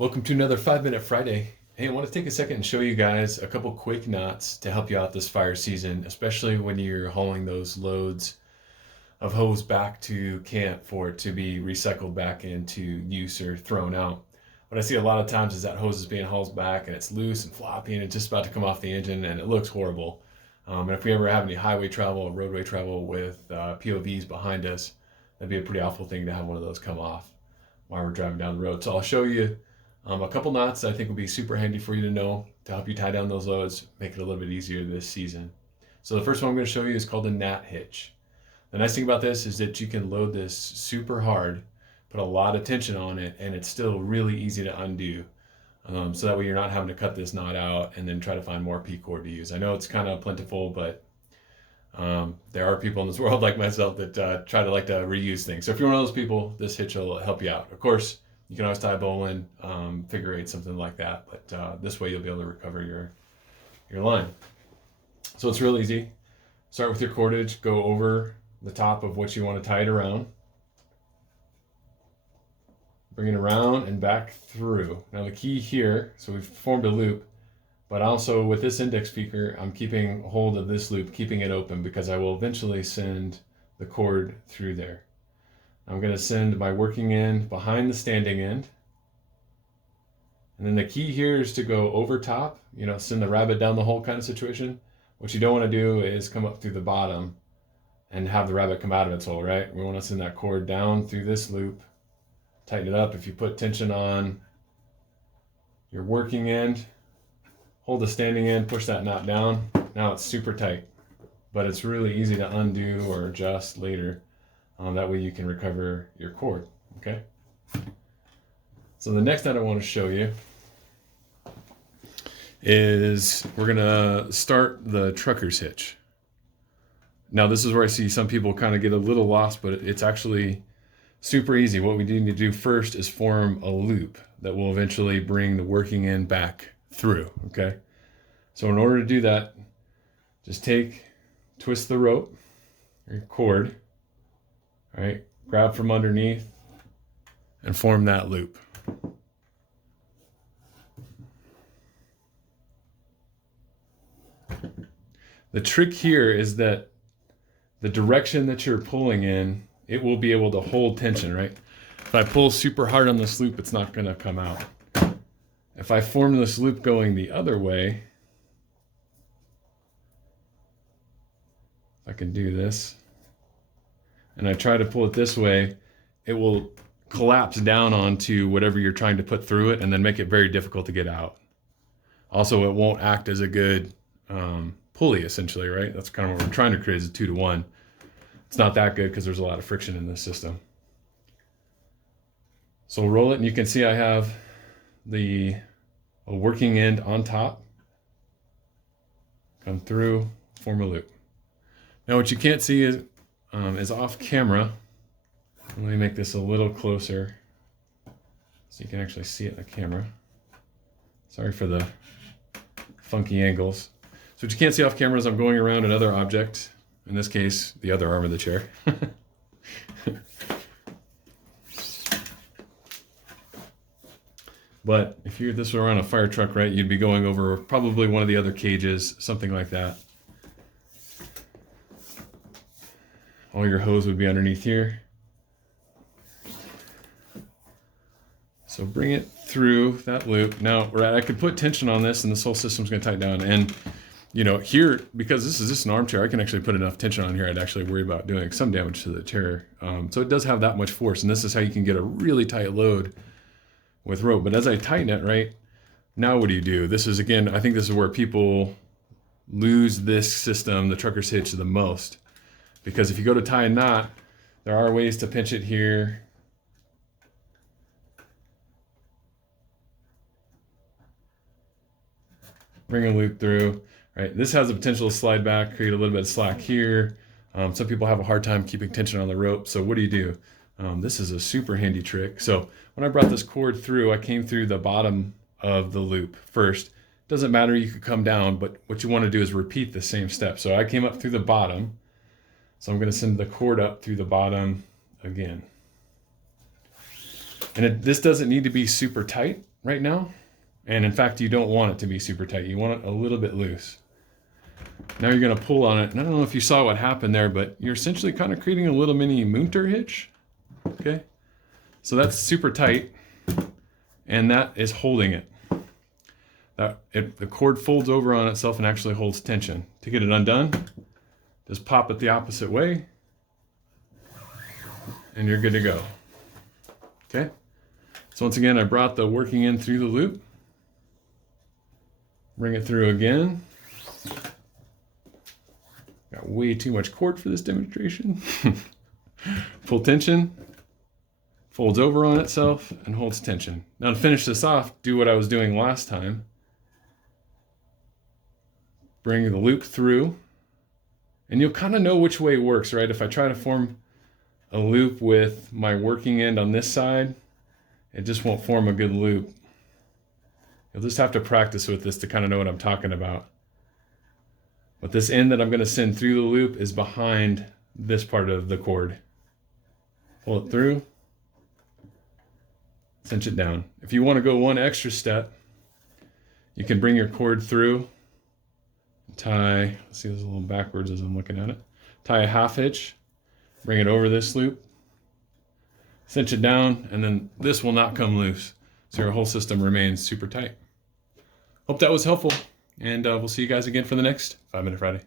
Welcome to another 5 Minute Friday. Hey, I want to take a second and show you guys a couple quick knots to help you out this fire season, especially when you're hauling those loads of hose back to camp for it to be recycled back into use or thrown out. What I see a lot of times is that hose is being hauled back and it's loose and floppy and it's just about to come off the engine and it looks horrible. And if we ever have any highway travel or roadway travel with POVs behind us, that'd be a pretty awful thing to have one of those come off while we're driving down the road. So I'll show you a couple knots I think will be super handy for you to know to help you tie down those loads, make it a little bit easier this season. So the first one I'm going to show you is called a gnat hitch. The nice thing about this is that you can load this super hard, put a lot of tension on it, and it's still really easy to undo. So that way you're not having to cut this knot out and then try to find more P-cord to use. I know it's kind of plentiful, but there are people in this world like myself that try to like to reuse things. So if you're one of those people, this hitch will help you out. Of course, you can always tie a bowline, figure eight, something like that. But this way you'll be able to recover your line. So it's real easy. Start with your cordage, go over the top of what you want to tie it around. Bring it around and back through. Now the key here, so we've formed a loop, but also with this index finger, I'm keeping hold of this loop, keeping it open because I will eventually send the cord through there. I'm going to send my working end behind the standing end. And then the key here is to go over top, send the rabbit down the hole kind of situation. What you don't want to do is come up through the bottom and have the rabbit come out of its hole, right? We want to send that cord down through this loop, tighten it up. If you put tension on your working end, hold the standing end, push that knot down. Now it's super tight, but it's really easy to undo or adjust later. That way you can recover your cord, okay? So the next knot I want to show you is we're gonna start the trucker's hitch. Now this is where I see some people kind of get a little lost, but it's actually super easy. What we need to do first is form a loop that will eventually bring the working end back through, okay? So in order to do that, just twist the rope, your cord, all right, grab from underneath and form that loop. The trick here is that the direction that you're pulling in, it will be able to hold tension, right? If I pull super hard on this loop, it's not going to come out. If I form this loop going the other way, I can do this, and I try to pull it this way, it will collapse down onto whatever you're trying to put through it and then make it very difficult to get out. Also, it won't act as a good pulley, essentially, right? That's kind of what we're trying to create, is a 2-to-1. It's not that good because there's a lot of friction in this system. So we'll roll it, and you can see I have the working end on top. Come through, form a loop. Now what you can't see is off camera. Let me make this a little closer so you can actually see it in the camera. Sorry for the funky angles. So what you can't see off camera is I'm going around another object, in this case, the other arm of the chair. But if this were on a fire truck, right, you'd be going over probably one of the other cages, something like that. All your hose would be underneath here. So bring it through that loop. Now, right, I could put tension on this and this whole system's going to tighten down. And, here, because this is just an armchair, I can actually put enough tension on here, I'd actually worry about doing some damage to the chair. So it does have that much force, and this is how you can get a really tight load with rope. But as I tighten it, right, now what do? This is, again, I think this is where people lose this system, the trucker's hitch, the most. Because if you go to tie a knot, there are ways to pinch it here. Bring a loop through, right? This has the potential to slide back, create a little bit of slack here. Some people have a hard time keeping tension on the rope. So what do? This is a super handy trick. So when I brought this cord through, I came through the bottom of the loop first. Doesn't matter, you could come down, but what you want to do is repeat the same step. So I came up through the bottom. So I'm going to send the cord up through the bottom again. And this doesn't need to be super tight. right now. And in fact, you don't want it to be super tight. You want it a little bit loose. Now you're going to pull on it. And I don't know if you saw what happened there, but you're essentially kind of creating a little mini Munter hitch. Okay. So that's super tight. And that is holding it. The cord folds over on itself and actually holds tension. To get it undone, just pop it the opposite way. And you're good to go. Okay. So once again, I brought the working end through the loop. Bring it through again. Got way too much cord for this demonstration. Pull tension, folds over on itself, and holds tension. Now to finish this off, do what I was doing last time. Bring the loop through, and you'll kind of know which way it works, right? If I try to form a loop with my working end on this side, it just won't form a good loop. You'll just have to practice with this to kind of know what I'm talking about. But this end that I'm going to send through the loop is behind this part of the cord. Pull it through, cinch it down. If you want to go one extra step, you can bring your cord through, tie, let's see, this is a little backwards as I'm looking at it. Tie a half hitch, bring it over this loop, cinch it down, and then this will not come loose. So your whole system remains super tight. Hope that was helpful, and we'll see you guys again for the next 5 Minute Friday.